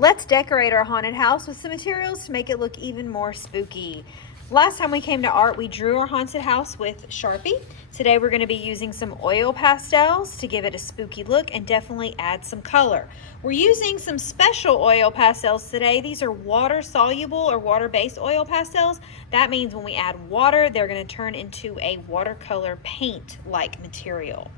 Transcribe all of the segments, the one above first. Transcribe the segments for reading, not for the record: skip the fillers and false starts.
Let's decorate our haunted house with some materials to make it look even more spooky. Last time we came to art, we drew our haunted house with Sharpie. Today we're going to be using some oil pastels to give it a spooky look and definitely add some color. We're using some special oil pastels today. These are water soluble or water-based oil pastels. That means when we add water, they're going to turn into a watercolor paint-like material.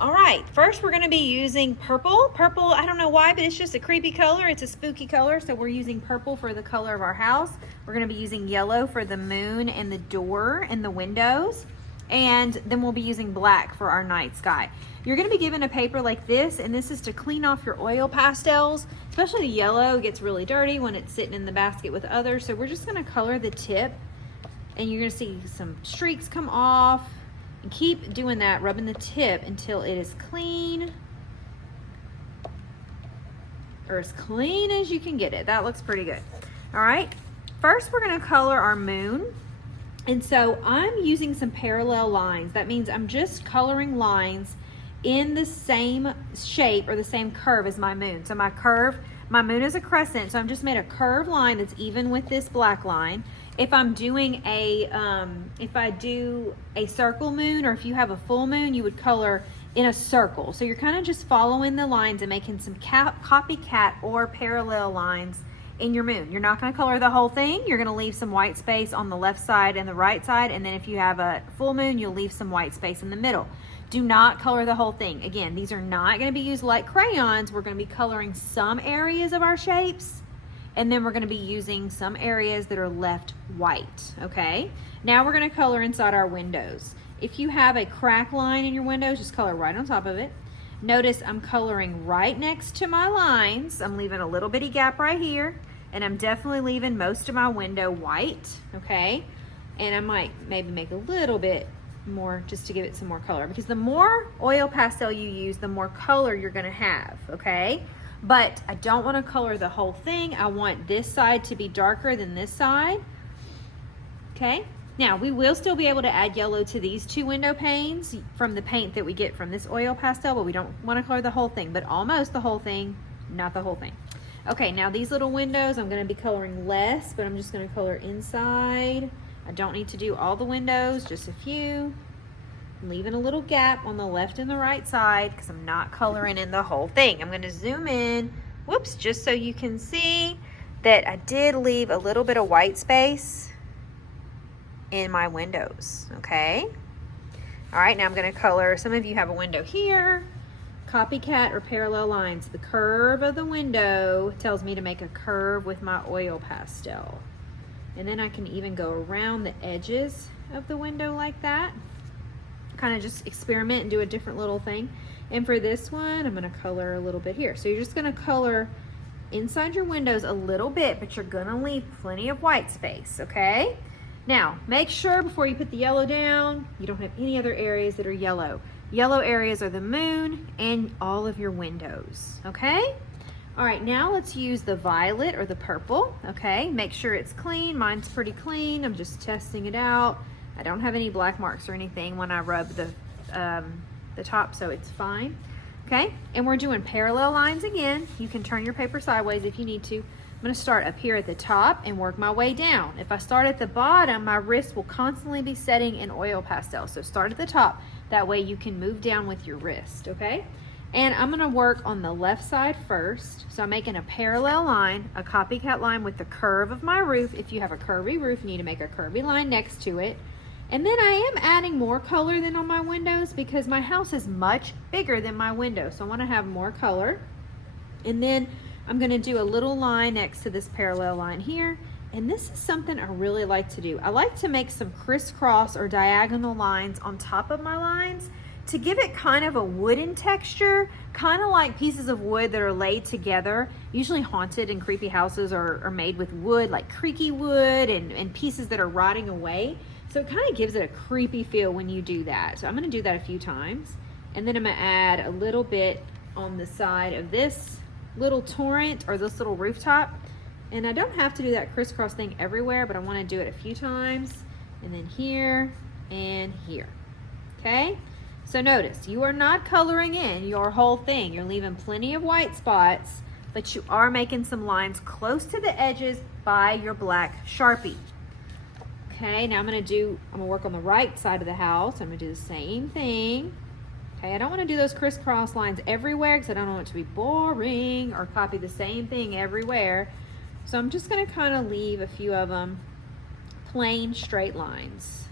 All right, first we're going to be using purple. Purple, I don't know why, but it's just a creepy color. It's a spooky color, so we're using purple for the color of our house. We're going to be using yellow for the moon and the door and the windows. And then we'll be using black for our night sky. You're going to be given a paper like this, and this is to clean off your oil pastels. Especially the yellow gets really dirty when it's sitting in the basket with others. So we're just going to color the tip, and you're going to see some streaks come off. And keep doing that, rubbing the tip until it is clean, or as clean as you can get it. That looks pretty good. All right, first we're gonna color our moon. And so I'm using some parallel lines. That means I'm just coloring lines in the same shape or the same curve as my moon. So my moon is a crescent, so I've just made a curved line that's even with this black line. If I'm doing if I do a circle moon, or if you have a full moon, you would color in a circle. So you're kind of just following the lines and making some copycat or parallel lines in your moon. You're not going to color the whole thing. You're going to leave some white space on the left side and the right side. And then if you have a full moon, you'll leave some white space in the middle. Do not color the whole thing. Again, these are not going to be used like crayons. We're going to be coloring some areas of our shapes, and then we're going to be using some areas that are left white, okay? Now we're going to color inside our windows. If you have a crack line in your windows, just color right on top of it. Notice I'm coloring right next to my lines. I'm leaving a little bitty gap right here, and I'm definitely leaving most of my window white, okay? And I might maybe make a little bit more just to give it some more color, because the more oil pastel you use, the more color you're going to have, okay? But I don't want to color the whole thing. I want this side to be darker than this side. Okay, now we will still be able to add yellow to these two window panes from the paint that we get from this oil pastel, but we don't want to color the whole thing, but almost the whole thing, not the whole thing. Okay, now these little windows, I'm going to be coloring less, but I'm just going to color inside. I don't need to do all the windows, just a few. I'm leaving a little gap on the left and the right side because I'm not coloring in the whole thing. I'm going to zoom in, whoops, just so you can see that I did leave a little bit of white space in my windows, okay? All right, now I'm going to color, some of you have a window here, copycat or parallel lines. The curve of the window tells me to make a curve with my oil pastel. And then I can even go around the edges of the window like that. Kind of just experiment and do a different little thing. And for this one, I'm going to color a little bit here. So you're just going to color inside your windows a little bit, but you're going to leave plenty of white space, okay? Now, make sure before you put the yellow down, you don't have any other areas that are yellow. Yellow areas are the moon and all of your windows, okay? All right, now let's use the violet or the purple, okay? Make sure it's clean. Mine's pretty clean. I'm just testing it out. I don't have any black marks or anything when I rub the top, so it's fine. Okay, and we're doing parallel lines again. You can turn your paper sideways if you need to. I'm going to start up here at the top and work my way down. If I start at the bottom, my wrist will constantly be setting in oil pastel. So start at the top. That way you can move down with your wrist, okay? And I'm going to work on the left side first. So I'm making a parallel line, a copycat line with the curve of my roof. If you have a curvy roof, you need to make a curvy line next to it. And then I am adding more color than on my windows because my house is much bigger than my window. So I want to have more color. And then I'm going to do a little line next to this parallel line here. And this is something I really like to do. I like to make some crisscross or diagonal lines on top of my lines to give it kind of a wooden texture, kind of like pieces of wood that are laid together. Usually haunted and creepy houses are made with wood, like creaky wood and pieces that are rotting away. So it kind of gives it a creepy feel when you do that. So I'm going to do that a few times. And then I'm going to add a little bit on the side of this little torrent or this little rooftop. And I don't have to do that crisscross thing everywhere, but I want to do it a few times. And then here and here. Okay? So notice, you are not coloring in your whole thing. You're leaving plenty of white spots but you are making some lines close to the edges by your black Sharpie. Okay, now I'm gonna work on the right side of the house. I'm gonna do the same thing. Okay, I don't wanna do those crisscross lines everywhere because I don't want it to be boring or copy the same thing everywhere. So I'm just gonna kind of leave a few of them plain straight lines.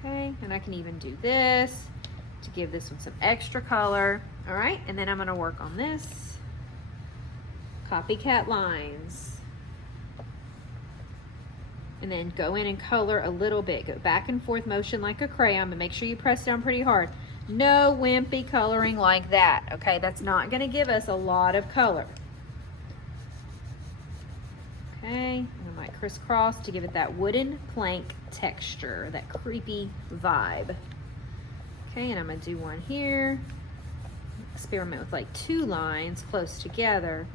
Okay, and I can even do this to give this one some extra color. All right, and then I'm gonna work on this. Copycat lines. And then go in and color a little bit. Go back and forth motion like a crayon, but make sure you press down pretty hard. No wimpy coloring like that, okay? That's not gonna give us a lot of color. Okay, and I might crisscross to give it that wooden plank texture, that creepy vibe. Okay, and I'm gonna do one here. Experiment with like 2 lines close together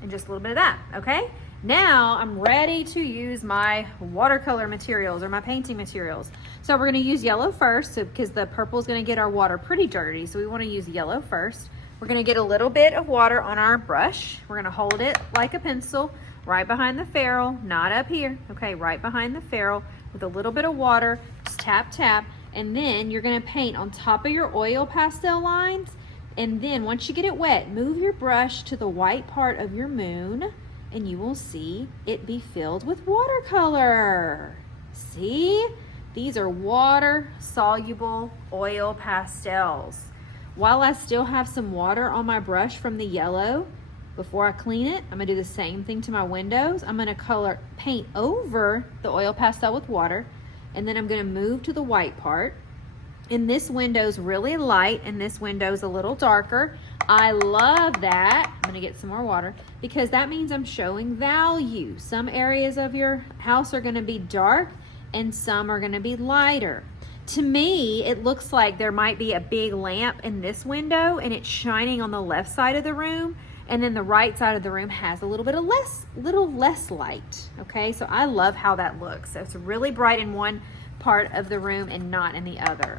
and just a little bit of that, okay? Now I'm ready to use my watercolor materials or my painting materials. So we're gonna use yellow first, because the purple is gonna get our water pretty dirty, so we wanna use yellow first. We're gonna get a little bit of water on our brush. We're gonna hold it like a pencil right behind the ferrule, not up here, okay, right behind the ferrule with a little bit of water, just tap, tap, and then you're gonna paint on top of your oil pastel lines, and then once you get it wet, move your brush to the white part of your moon, and you will see it be filled with watercolor. See? These are water-soluble oil pastels. While I still have some water on my brush from the yellow, before I clean it, I'm gonna do the same thing to my windows. I'm gonna paint over the oil pastel with water, and then I'm gonna move to the white part. And this window's really light, and this window's a little darker. I love that. I'm gonna get some more water because that means I'm showing value. Some areas of your house are gonna be dark and some are gonna be lighter. To me, it looks like there might be a big lamp in this window and it's shining on the left side of the room, and then the right side of the room has a little less light, okay? So I love how that looks. So it's really bright in one part of the room and not in the other.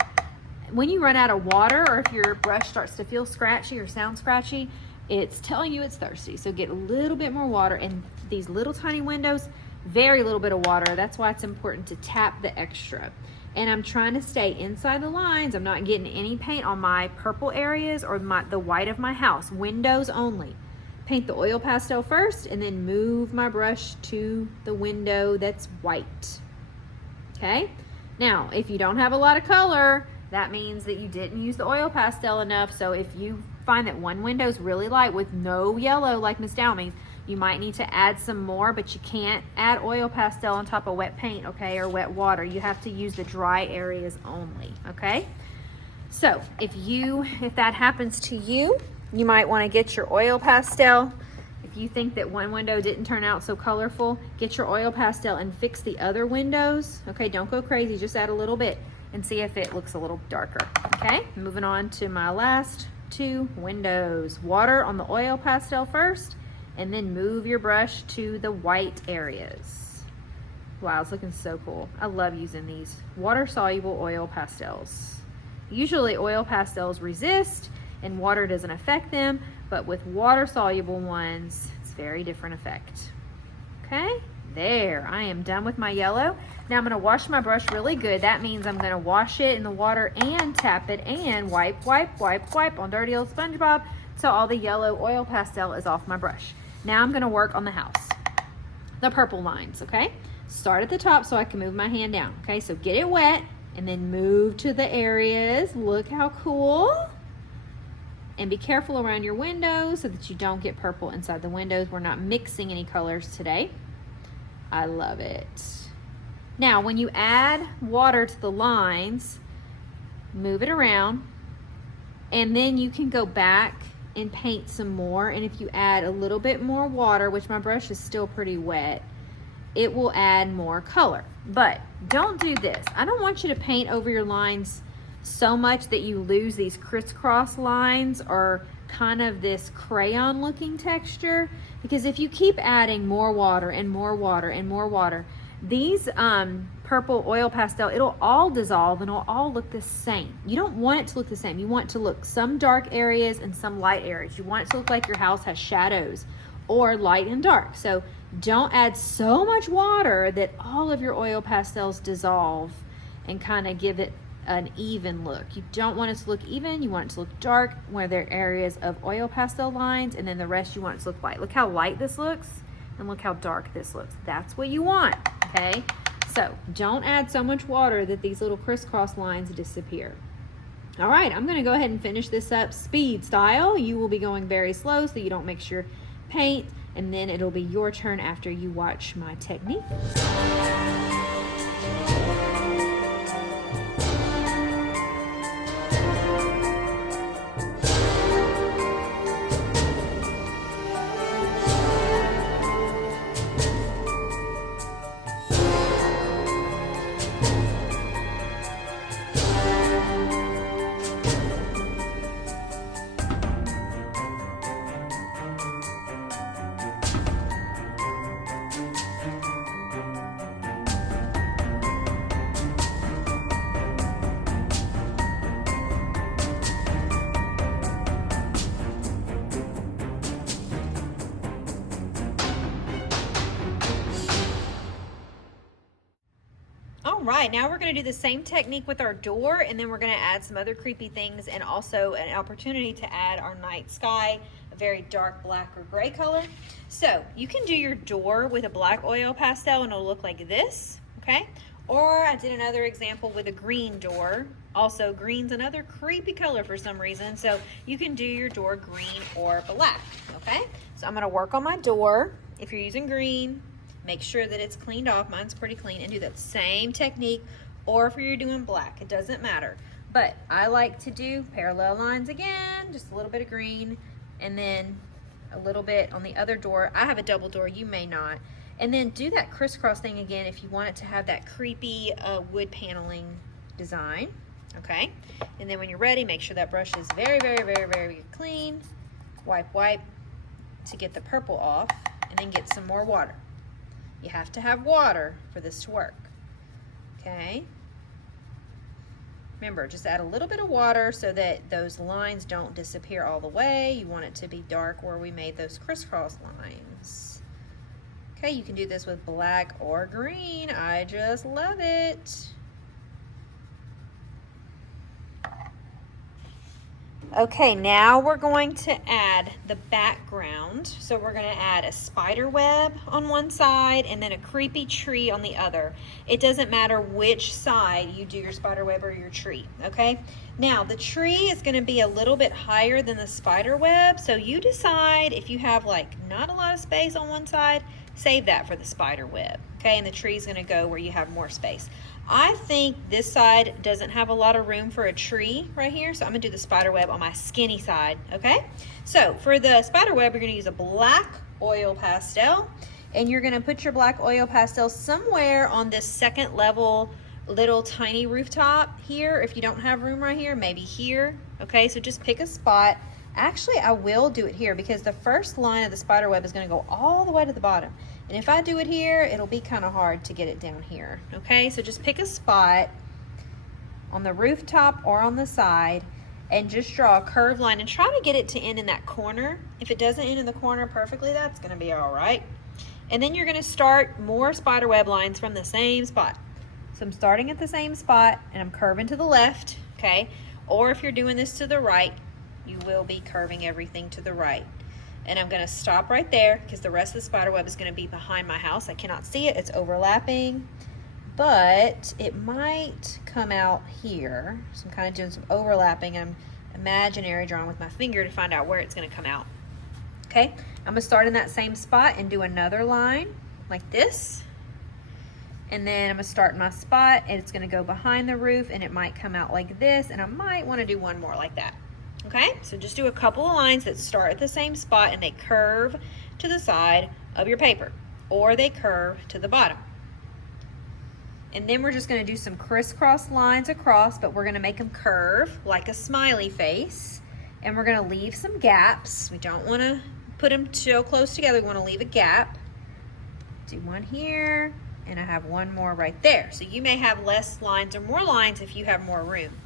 When you run out of water, or if your brush starts to feel scratchy or sound scratchy, it's telling you it's thirsty. So get a little bit more water. In these little tiny windows, very little bit of water. That's why it's important to tap the extra. And I'm trying to stay inside the lines. I'm not getting any paint on my purple areas or the white of my house. Windows only. Paint the oil pastel first and then move my brush to the window that's white. Okay? Now, if you don't have a lot of color, that means that you didn't use the oil pastel enough. So if you find that one window is really light with no yellow like Miss Dowmy's, you might need to add some more, but you can't add oil pastel on top of wet paint, okay, or wet water. You have to use the dry areas only, okay? So if that happens to you, you might want to get your oil pastel. If you think that one window didn't turn out so colorful, get your oil pastel and fix the other windows. Okay, don't go crazy, just add a little bit and see if it looks a little darker. Okay, moving on to my last 2 windows. Water on the oil pastel first, and then move your brush to the white areas. Wow, it's looking so cool. I love using these water-soluble oil pastels. Usually oil pastels resist and water doesn't affect them, but with water-soluble ones, it's a very different effect. Okay, there, I am done with my yellow. Now I'm gonna wash my brush really good. That means I'm gonna wash it in the water and tap it and wipe, wipe, wipe, wipe on dirty old SpongeBob so all the yellow oil pastel is off my brush. Now I'm gonna work on the house. The purple lines, okay? Start at the top so I can move my hand down, okay? So get it wet and then move to the areas. Look how cool. And be careful around your windows so that you don't get purple inside the windows. We're not mixing any colors today. I love it. Now, when you add water to the lines, move it around, and then you can go back and paint some more. And if you add a little bit more water, which my brush is still pretty wet, it will add more color. But don't do this. I don't want you to paint over your lines so much that you lose these crisscross lines or kind of this crayon looking texture, because if you keep adding more water and more water and more water, these purple oil pastel, it'll all dissolve and it'll all look the same. You don't want it to look the same. You want it to look some dark areas and some light areas. You want it to look like your house has shadows or light and dark. So don't add so much water that all of your oil pastels dissolve and kind of give it an even look. You don't want it to look even, you want it to look dark where there are areas of oil pastel lines, and then the rest you want it to look light. Look how light this looks and look how dark this looks. That's what you want, okay? So don't add so much water that these little crisscross lines disappear. All right, I'm gonna go ahead and finish this up speed style. You will be going very slow so you don't mix your paint, and then it'll be your turn after you watch my technique. All right, now we're going to do the same technique with our door, and then we're going to add some other creepy things and also an opportunity to add our night sky, a very dark black or gray color. So you can do your door with a black oil pastel and it'll look like this, okay? Or I did another example with a green door. Also, green's another creepy color for some reason, so you can do your door green or black, okay? So I'm going to work on my door. If you're using green, make sure that it's cleaned off. Mine's pretty clean, and do that same technique. Or if you're doing black, it doesn't matter. But I like to do parallel lines again, just a little bit of green, and then a little bit on the other door. I have a double door, you may not. And then do that crisscross thing again if you want it to have that creepy wood paneling design, okay? And then when you're ready, make sure that brush is very, very, very, very clean. Wipe to get the purple off, and then get some more water. You have to have water for this to work, okay? Remember, just add a little bit of water so that those lines don't disappear all the way. You want it to be dark where we made those crisscross lines. Okay, you can do this with black or green. I just love it. Okay, now we're going to add the background. So we're going to add a spider web on one side and then a creepy tree on the other. It doesn't matter which side you do your spider web or your tree, okay? Now, the tree is going to be a little bit higher than the spider web, so you decide if you have like not a lot of space on one side, save that for the spider web, okay? And the tree is going to go where you have more space. I think this side doesn't have a lot of room for a tree right here, so I'm gonna do the spider web on my skinny side, okay? So for the spider web, you're gonna use a black oil pastel, and you're gonna put your black oil pastel somewhere on this second level little tiny rooftop here. If you don't have room right here, maybe here, okay? So just pick a spot. Actually, I will do it here because the first line of the spider web is gonna go all the way to the bottom. And if I do it here, it'll be kind of hard to get it down here, okay? So just pick a spot on the rooftop or on the side and just draw a curved line and try to get it to end in that corner. If it doesn't end in the corner perfectly, that's gonna be all right. And then you're gonna start more spider web lines from the same spot. So I'm starting at the same spot and I'm curving to the left, okay? Or if you're doing this to the right, you will be curving everything to the right. And I'm gonna stop right there because the rest of the spider web is gonna be behind my house. I cannot see it, it's overlapping, but it might come out here. So I'm kind of doing some overlapping. I'm imaginary drawing with my finger to find out where it's gonna come out. Okay, I'm gonna start in that same spot and do another line like this. And then I'm gonna start in my spot and it's gonna go behind the roof and it might come out like this, and I might wanna do one more like that. Okay, so just do a couple of lines that start at the same spot and they curve to the side of your paper, or they curve to the bottom. And then we're just gonna do some crisscross lines across, but we're gonna make them curve like a smiley face. And we're gonna leave some gaps. We don't wanna put them so close together, we wanna leave a gap. Do one here, and I have one more right there. So you may have less lines or more lines if you have more room.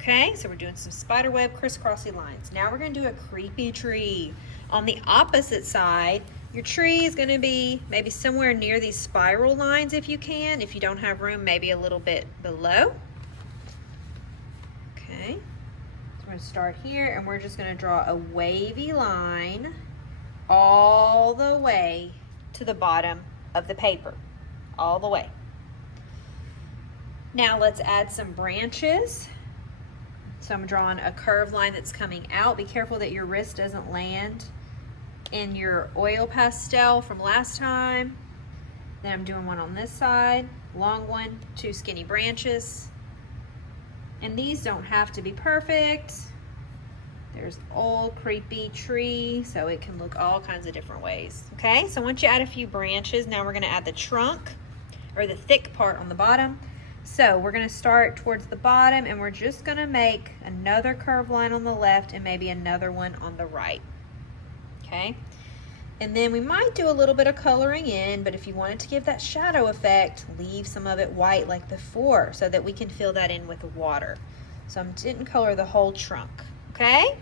Okay, so we're doing some spider web crisscrossy lines. Now we're gonna do a creepy tree. On the opposite side, your tree is gonna be maybe somewhere near these spiral lines if you can. If you don't have room, maybe a little bit below. Okay, so we're gonna start here and we're just gonna draw a wavy line all the way to the bottom of the paper, all the way. Now let's add some branches. So I'm drawing a curved line that's coming out. Be careful that your wrist doesn't land in your oil pastel from last time. Then I'm doing one on this side, long one, 2 skinny branches. And these don't have to be perfect. There's old creepy tree, so it can look all kinds of different ways. Okay, so once you add a few branches, now we're gonna add the trunk, or the thick part on the bottom. So we're gonna start towards the bottom and we're just gonna make another curved line on the left and maybe another one on the right. Okay, and then we might do a little bit of coloring in, but if you wanted to give that shadow effect, leave some of it white like before so that we can fill that in with water. So I didn't color the whole trunk, okay?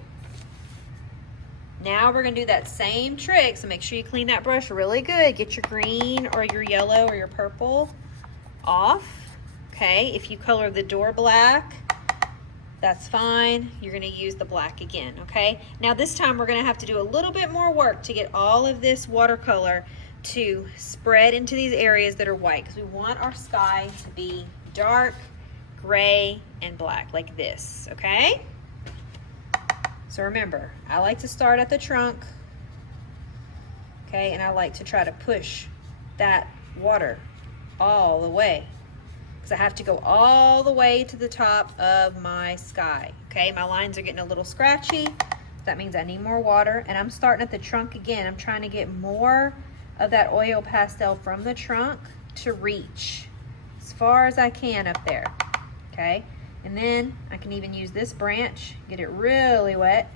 Now we're gonna do that same trick, so make sure you clean that brush really good. Get your green or your yellow or your purple off. Okay, if you color the door black, that's fine. You're gonna use the black again, okay? Now this time we're gonna have to do a little bit more work to get all of this watercolor to spread into these areas that are white, because we want our sky to be dark, gray, and black, like this, okay? So remember, I like to start at the trunk, okay, and I like to try to push that water all the way. I have to go all the way to the top of my sky. Okay, my lines are getting a little scratchy. That means I need more water, and I'm starting at the trunk again. I'm trying to get more of that oil pastel from the trunk to reach as far as I can up there. Okay, and then I can even use this branch, get it really wet,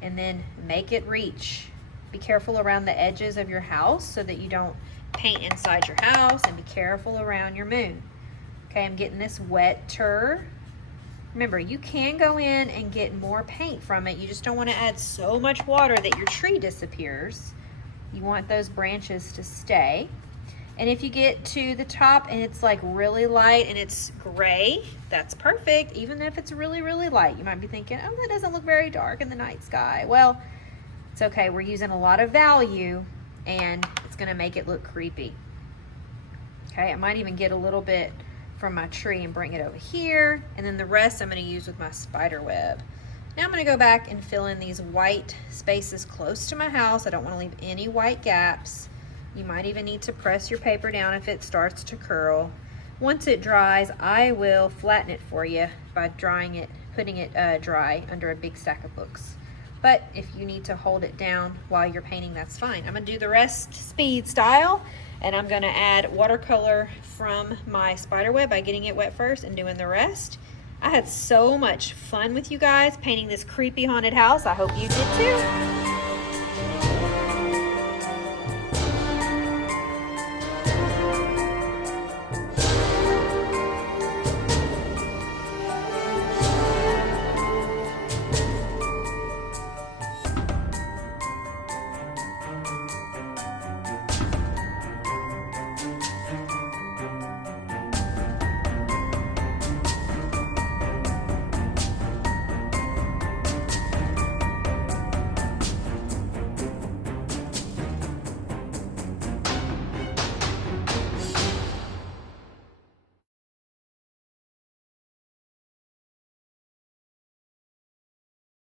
and then make it reach. Be careful around the edges of your house so that you don't paint inside your house, and be careful around your moon. Okay, I'm getting this wetter. Remember, you can go in and get more paint from it. You just don't want to add so much water that your tree disappears. You want those branches to stay. And if you get to the top and it's like really light and it's gray, that's perfect. Even if it's really, really light, you might be thinking, oh, that doesn't look very dark in the night sky. Well, it's okay. We're using a lot of value and it's going to make it look creepy. Okay, I might even get a little bit from my tree and bring it over here, and then the rest I'm going to use with my spider web. Now I'm going to go back and fill in these white spaces close to my house. I don't want to leave any white gaps. You might even need to press your paper down if it starts to curl. Once it dries, I will flatten it for you by drying it, putting it dry under a big stack of books. But if you need to hold it down while you're painting, that's fine. I'm going to do the rest speed style. And I'm gonna add watercolor from my spider web by getting it wet first and doing the rest. I had so much fun with you guys painting this creepy haunted house. I hope you did too.